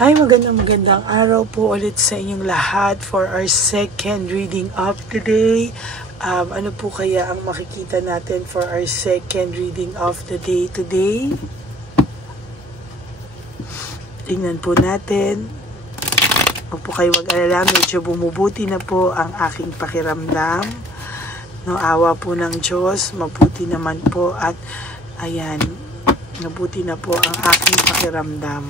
Hi, magandang araw po ulit sa inyong lahat for our second reading of today. Ano po kaya ang makikita natin for our second reading of the day today? Tingnan po natin. Huwag po kayo mag-alala, medyo bumubuti na po ang aking pakiramdam. No, awa po ng Diyos, mabuti naman po at ayan, mabuti na po ang aking pakiramdam.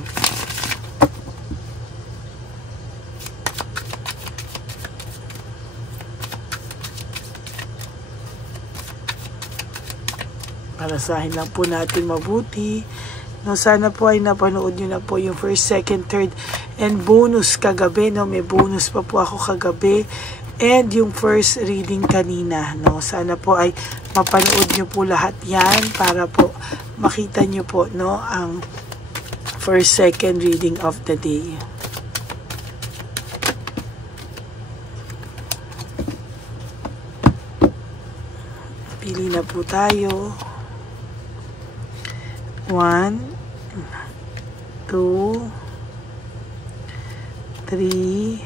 Parasahin lang po natin mabuti. No, sana po ay napanood nyo na po yung first, second, third, and bonus kagabi. No, may bonus pa po ako kagabi. And yung first reading kanina. No, sana po ay mapanood nyo po lahat yan para po makita nyo po, no, ang first, second reading of the day. Pili na po tayo. 1, 2, 3,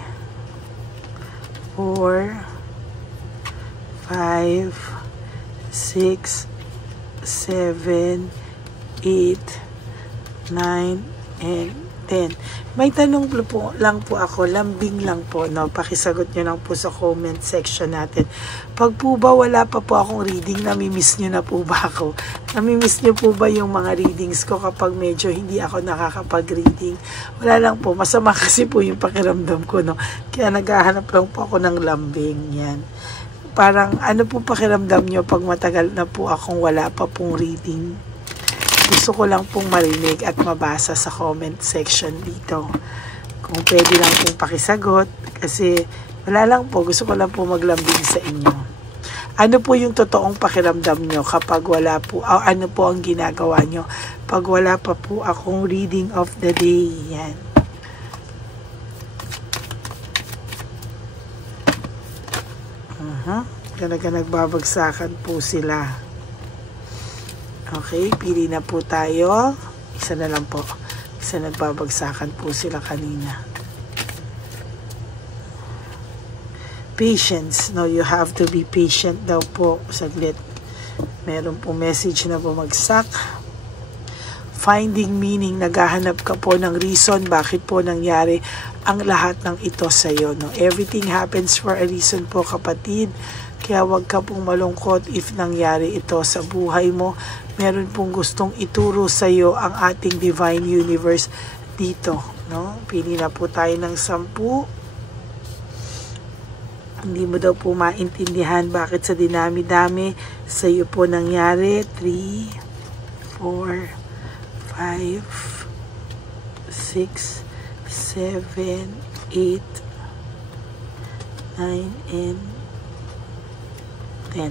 4, 5, 6, 7, 8, 9, and 10. May tanong po lang po ako, lambing lang po, no? Pakisagot nyo lang po sa comment section natin. Pag po ba wala pa po akong reading, namimiss nyo na po ba ako? Namimiss nyo po ba yung mga readings ko kapag medyo hindi ako nakakapag-reading? Wala lang po, masama kasi po yung pakiramdam ko, no? Kaya naghahanap lang po ako ng lambing, yan. Parang ano po pakiramdam nyo pag matagal na po akong wala pa pong reading? Gusto ko lang pong marinig at mabasa sa comment section dito. Kung pwede lang pong pakisagot, kasi wala lang po, gusto ko lang po maglambing sa inyo. Ano po yung totoong pakiramdam nyo kapag wala po, ano po ang ginagawa nyo pag wala pa po akong reading of the day? Yan. Talaga nagbabagsakan po sila. Okay, pili na po tayo. Isa na lang po. Isa nagbabagsakan po sila kanina. Patience. No, you have to be patient daw po. Saglit. Meron po message na bumagsak. Finding meaning. Naghahanap ka po ng reason bakit po nangyari ang lahat ng ito sa iyo. No? Everything happens for a reason po, kapatid. Kaya wag ka pong malungkot if nangyari ito sa buhay mo. Meron pong gustong ituro sa iyo ang ating Divine Universe dito. No? Pili na po tayo ng 10. Hindi mo daw po maintindihan bakit sa dinami-dami sa iyo po nangyari. 3, 4, 5, 6, 7, 8, 9, and 10.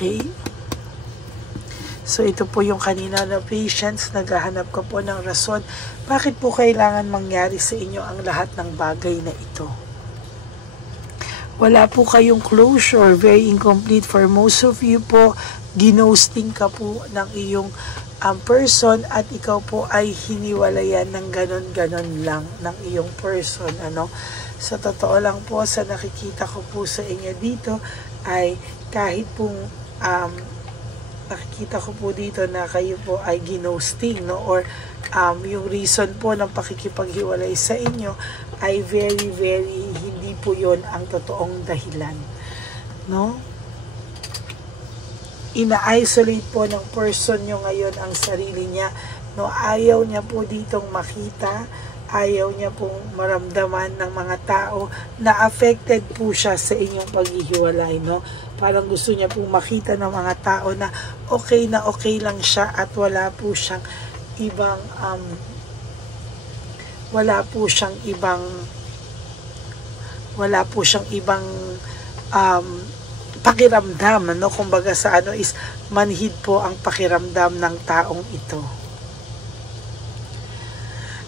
Okay. So, ito po yung kanina na patience. Naghahanap ka po ng rason. Bakit po kailangan mangyari sa inyo ang lahat ng bagay na ito? Wala po kayong closure. Very incomplete for most of you po. Ginosting ka po ng iyong person at ikaw po ay hiniwalayan ng ganon-ganon lang ng iyong person. Ano? Sa totoo lang po, sa nakikita ko po sa inyo dito ay kahit pong nakikita ko po dito na kayo po ay ginosting, no? Or yung reason po ng pakikipaghiwalay sa inyo ay very, very hindi po yon ang totoong dahilan, no? Ina-isolate po ng person nyo ngayon ang sarili niya, no? Ayaw niya po ditong makita, ayaw niya pong maramdaman ng mga tao na affected po siya sa inyong paghihiwalay, no? Parang gusto niya pong makita ng mga tao na okay lang siya at wala po siyang ibang wala po siyang ibang pakiramdam, ano, kumbaga sa ano is manhid po ang pakiramdam ng taong ito.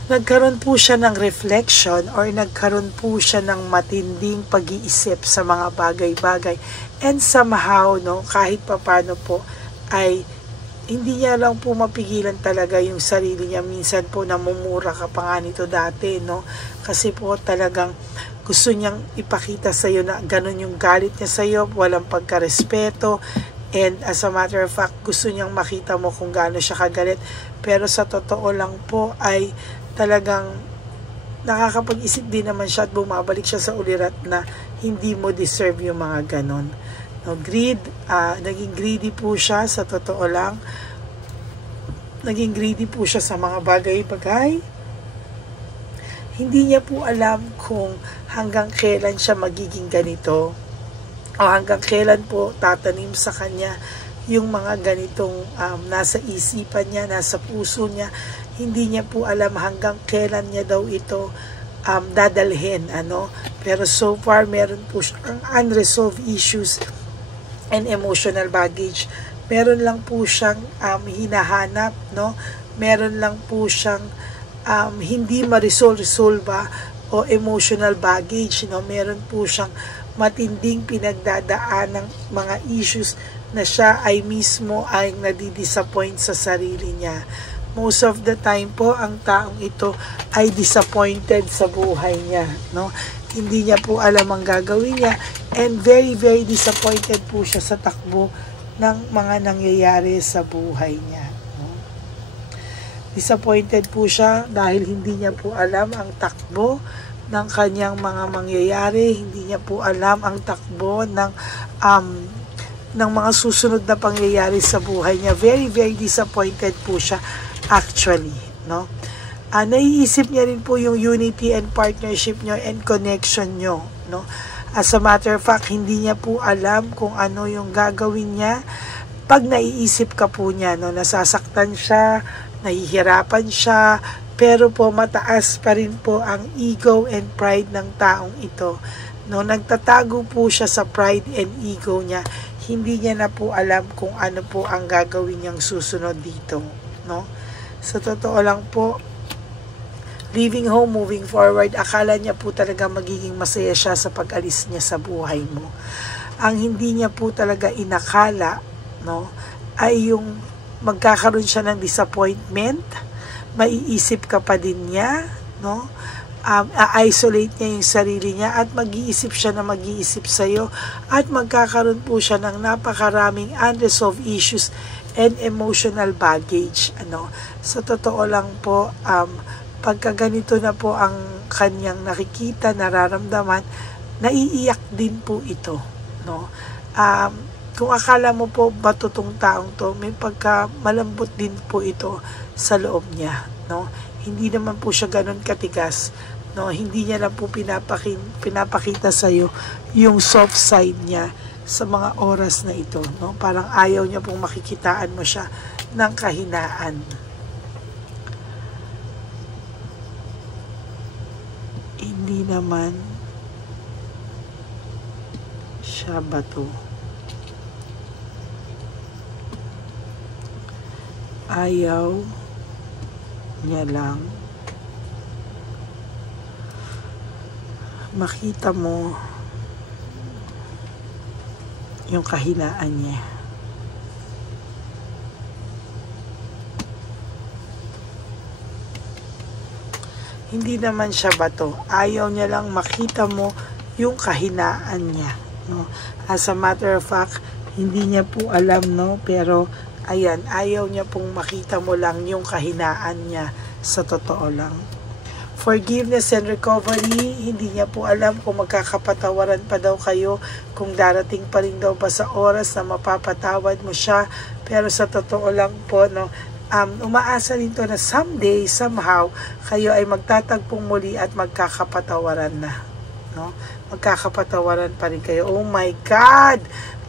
Nagkaroon po siya ng reflection or nagkaroon po siya ng matinding pag-iisip sa mga bagay-bagay, and somehow, no, kahit papano po ay hindi niya lang po mapigilan talaga yung sarili niya. Minsan po namumura ka pa nga nito dati, no, kasi po talagang gusto niyang ipakita sa iyo na ganun yung galit niya sa iyo, walang pagkarespeto, and as a matter of fact, gusto niyang makita mo kung gaano siya kagalit. Pero sa totoo lang po ay talagang nakakapag-isip din naman siya at bumabalik siya sa ulirat na hindi mo deserve yung mga ganon. No, naging greedy po siya, sa totoo lang. Naging greedy po siya sa mga bagay-bagay. Hindi niya po alam kung hanggang kailan siya magiging ganito o hanggang kailan po tatanim sa kanya yung mga ganitong nasa isipan niya, nasa puso niya. Hindi niya po alam hanggang kailan niya daw ito dadalhin, ano. Pero so far meron po siyang unresolved issues and emotional baggage. Meron lang po siyang hinahanap, no. Meron lang po siyang hindi ma-resolve o emotional baggage, no. Meron po siyang matinding pinagdadaan ng mga issues na siya ay mismo ay nadidisappoint sa sarili niya. Most of the time po, ang taong ito ay disappointed sa buhay niya, no? Hindi niya po alam ang gagawin niya, and very, very disappointed po siya sa takbo ng mga nangyayari sa buhay niya, no? Disappointed po siya dahil hindi niya po alam ang takbo ng kanyang mga mangyayari, hindi niya po alam ang takbo ng mga susunod na pangyayari sa buhay niya. Very, very disappointed po siya actually, no. Naiisip niya rin po yung unity and partnership niyo and connection niyo, no. As a matter of fact, hindi niya po alam kung ano yung gagawin niya pag naiisip ka po niya, no. Nasasaktan siya, nahihirapan siya, pero po mataas pa rin po ang ego and pride ng taong ito, no. Nagtatago po siya sa pride and ego niya. Hindi niya na po alam kung ano po ang gagawin niyang susunod dito, no. Sa totoo lang po, leaving home, moving forward, akala niya po talaga magiging masaya siya sa pag-alis niya sa buhay mo. Ang hindi niya po talaga inakala, no, ay yung magkakaroon siya ng disappointment, maiisip ka pa din niya, no, isolate niya yung sarili niya at mag-iisip siya na mag-iisip sa'yo at magkakaroon po siya ng napakaraming unresolved issues and emotional baggage, ano. Sa totoo lang po, pagka ganito na po ang kanyang nakikita, nararamdaman, naiiyak din po ito, no. Kung akala mo po bato tong taong to, may pagka malambot din po ito sa loob niya, no. Hindi naman po siya ganun katigas, no. Hindi niya lang po pinapakita sa iyo yung soft side niya sa mga oras na ito, no. Parang ayaw niya pong makikitaan mo siya ng kahinaan. Hindi naman siya bato. Ayaw niya lang makita mo yung kahinaan niya. Hindi naman siya bato. Ayaw niya lang makita mo yung kahinaan niya, no. As a matter of fact, hindi niya po alam, no, pero ayan, ayaw niya pong makita mo lang yung kahinaan niya, sa totoo lang. Forgiveness and recovery, hindi niya po alam kung magkakapatawaran pa daw kayo, kung darating pa rin daw ba sa oras na mapapatawad mo siya. Pero sa totoo lang po, no, umaasa rin to na someday, somehow, kayo ay magtatagpong muli at magkakapatawaran na, no. Magkakapatawaran pa rin kayo. Oh my God!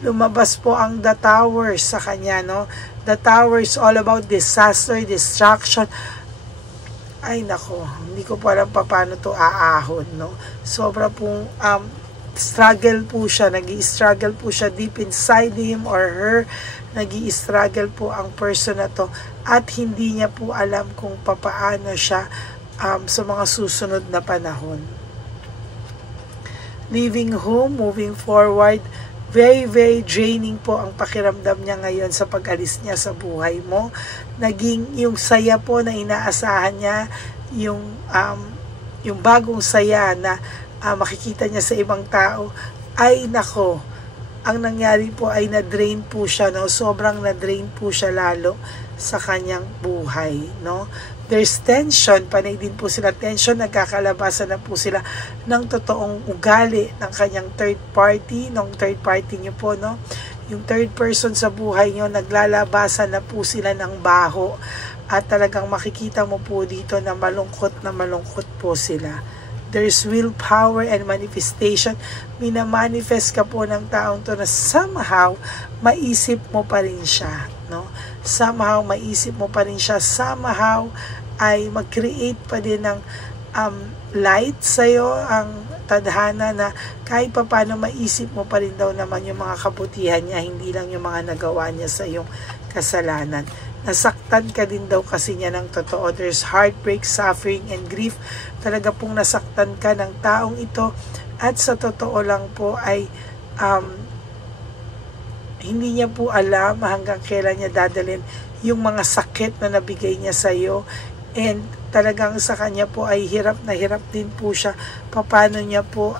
Lumabas po ang The Towers sa kanya, no. The Tower is all about disaster, destruction. Ay nako, hindi ko po alam paano to aahon, no? Sobra pong struggle po siya, nag-i-struggle po siya deep inside him or her, nag-i-struggle po ang person na to at hindi niya po alam kung papaano siya sa mga susunod na panahon. Leaving home, moving forward, very, very draining po ang pakiramdam niya ngayon sa pag-alis niya sa buhay mo. Naging yung saya po na inaasahan niya, yung bagong saya na makikita niya sa ibang tao, ay nako, ang nangyari po ay na-drain po siya, no? Sobrang na-drain po siya lalo sa kanyang buhay, no? There's tension, panay din po sila tension, nagkakalabasan na po sila ng totoong ugali ng kanyang third party, ng third party niyo po, no? Yung third person sa buhay niyo, naglalabasan na po sila ng baho at talagang makikita mo po dito na malungkot po sila. There's willpower and manifestation. Minamanifest ka po ng taong to na somehow maisip mo pa rin siya, no? Somehow maisip mo pa rin siya, somehow ay mag-create pa din ng light sa'yo, ang tadhana na kahit pa paano maisip mo pa rin daw naman yung mga kabutihan niya, hindi lang yung mga nagawa niya sa iyong kasalanan. Nasaktan ka din daw kasi niya ng totoo. There's heartbreak, suffering, and grief. Talaga pong nasaktan ka ng taong ito at sa totoo lang po ay hindi niya po alam hanggang kailan niya dadalhin yung mga sakit na nabigay niya sa iyo, and talagang sa kanya po ay hirap na hirap din po siya paano niya po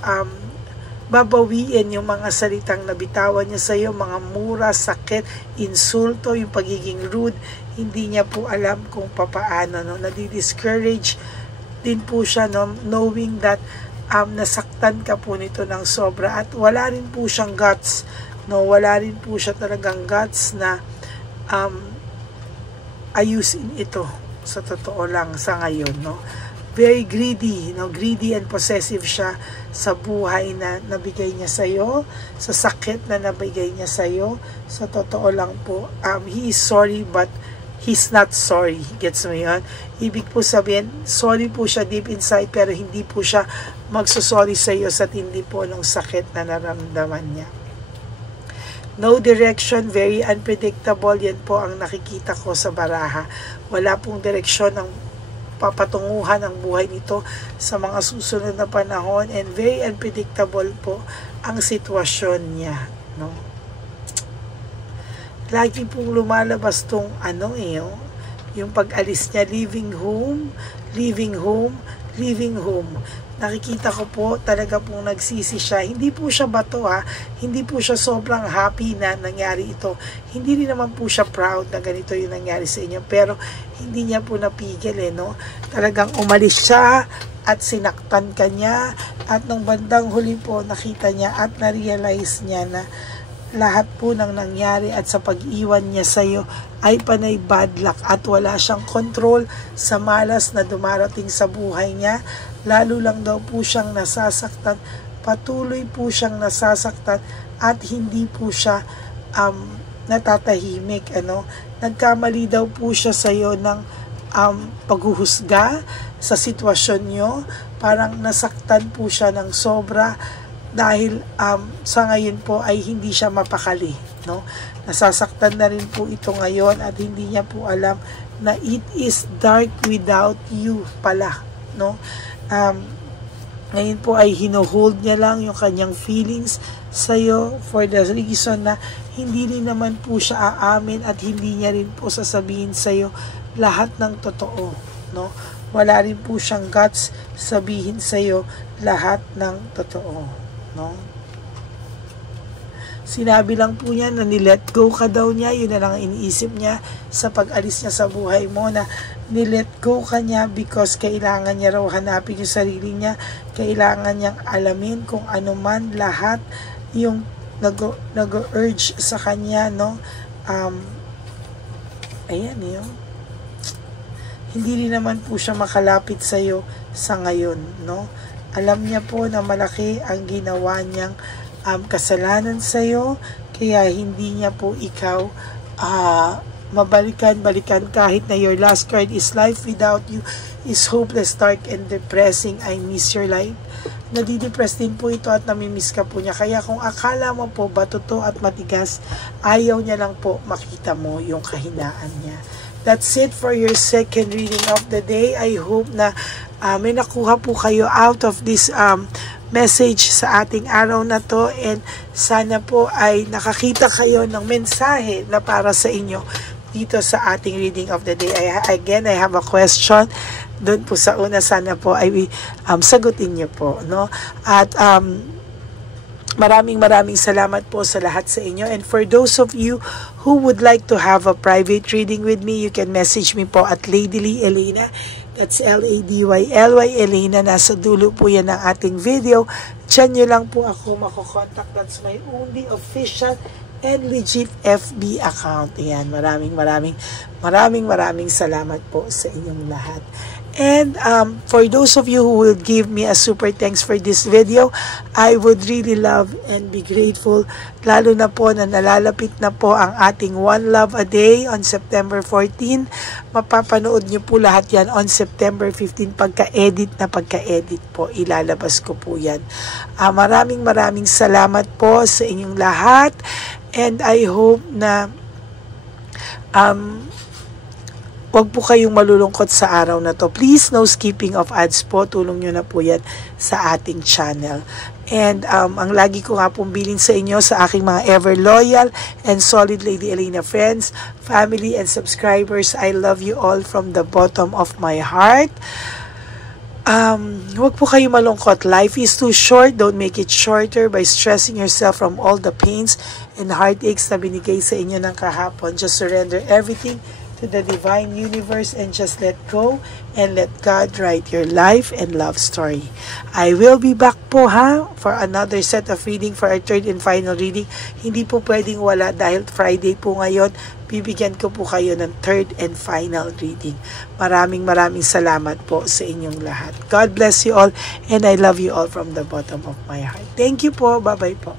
babawiin yung mga salitang nabitawan niya sa iyo, mga mura, sakit, insulto, yung pagiging rude. Hindi niya po alam kung papaano, no? Nadi-discourage din po siya, no? Knowing that nasaktan ka po nito ng sobra at wala rin po siyang guts, no? Wala rin po siya talagang guts na ayusin ito sa totoo lang sa ngayon, no? Very greedy, no? Greedy and possessive siya sa buhay na nabigay niya sa iyo, sa sakit na nabigay niya sa iyo. Sa totoo lang po, he is sorry but he's not sorry. Gets mo yun? Ibig po sabihin, sorry po siya deep inside pero hindi po siya magsusorry sa iyo sa tindi po ng sakit na naramdaman niya. No direction, very unpredictable. Yan po ang nakikita ko sa baraha. Wala pong direksyon ng papatunguhan ang buhay nito sa mga susunod na panahon, and very unpredictable po ang sitwasyon niya, no? Lagi pong lumalabas tong yung pag-alis niya, leaving home, leaving home, leaving home. Nakikita ko po talaga pong nagsisi siya. Hindi po siya bato, hindi po siya sobrang happy na nangyari ito. Hindi rin naman po siya proud na ganito yung nangyari sa inyo. Pero hindi niya po napigil, no? Talagang umalis siya at sinaktan ka niya. At nung bandang huli po nakita niya at na-realize niya na lahat po ng nangyari at sa pag-iwan niya sa iyo ay panay bad luck at wala siyang control sa malas na dumarating sa buhay niya. Lalo lang daw po siyang nasasaktan, patuloy po siyang nasasaktan at hindi po siya natatahimik, Nagkamali daw po siya sa iyo ng paghuhusga sa sitwasyon niyo. Parang nasaktan po siya ng sobra dahil sa ngayon po ay hindi siya mapakali, no? Nasasaktan na rin po ito ngayon at hindi niya po alam na it is dark without you pala, no? Ngayon po ay hinohold niya lang yung kanyang feelings sa'yo for the reason na hindi rin naman po siya aamin at hindi niya rin po sasabihin sa'yo lahat ng totoo, no? Wala rin po siyang guts sabihin sa'yo lahat ng totoo, no? Sinabi lang po niya na nilet go ka daw niya. Yun na lang iniisip niya sa pag-alis niya sa buhay mo, na nilet go ka niya because kailangan niya raw hanapin yung sarili niya. Kailangan niyang alamin kung ano man lahat yung nag-urge sa kanya, no? Ayan yun. Hindi rin naman po siya makalapit sa iyo sa ngayon, no? Alam niya po na malaki ang ginawa niyang kasalanan sa iyo, kaya hindi niya po ikaw mabalikan-balikan kahit na your last card is life without you is hopeless, dark, and depressing. I miss your life. Nadidepress din po ito at namimiss ka po niya. Kaya kung akala mo po bato to at matigas, ayaw niya lang po makita mo yung kahinaan niya. That's it for your second reading of the day. I hope na may nakuha po kayo out of this message sa ating araw na to, and sana po ay nakakita kayo ng mensahe na para sa inyo dito sa ating reading of the day. Again, I have a question doon po sa una, sana po ay sagutin niyo po, no? At maraming salamat po sa lahat sa inyo. And for those of you who would like to have a private reading with me, you can message me po at Ladyly Elena. That's Ladyly Elena. Nasa dulo po yan ng ating video. Diyan nyo lang po ako makokontak. That's my only official and legit FB account. Ayan, maraming salamat po sa inyong lahat. And for those of you who will give me a super thanks for this video, I would really love and be grateful, lalo na po na nalalapit na po ang ating One Love a Day on September 14. Mapapanood nyo po lahat yan on September 15. Pagka-edit po, ilalabas ko po yan. Maraming salamat po sa inyong lahat, and I hope na wag po kayong malulungkot sa araw na to. Please, no skipping of ads po. Tulong nyo na po yan sa ating channel. And ang lagi ko nga pong bilin sa inyo, sa aking mga ever loyal and solid Lady Elena friends, family, and subscribers, I love you all from the bottom of my heart. Huwag po kayo malungkot. Life is too short. Don't make it shorter by stressing yourself from all the pains and heartaches na binigay sa inyo ng kahapon. Just surrender everything to the divine universe and just let go and let God write your life and love story. I will be back po for another set of reading for our third and final reading. Hindi po pwedeng wala dahil Friday po ngayon. Bibigyan ko po kayo ng third and final reading. Maraming salamat po sa inyong lahat. God bless you all, and I love you all from the bottom of my heart. Thank you po. Bye-bye po.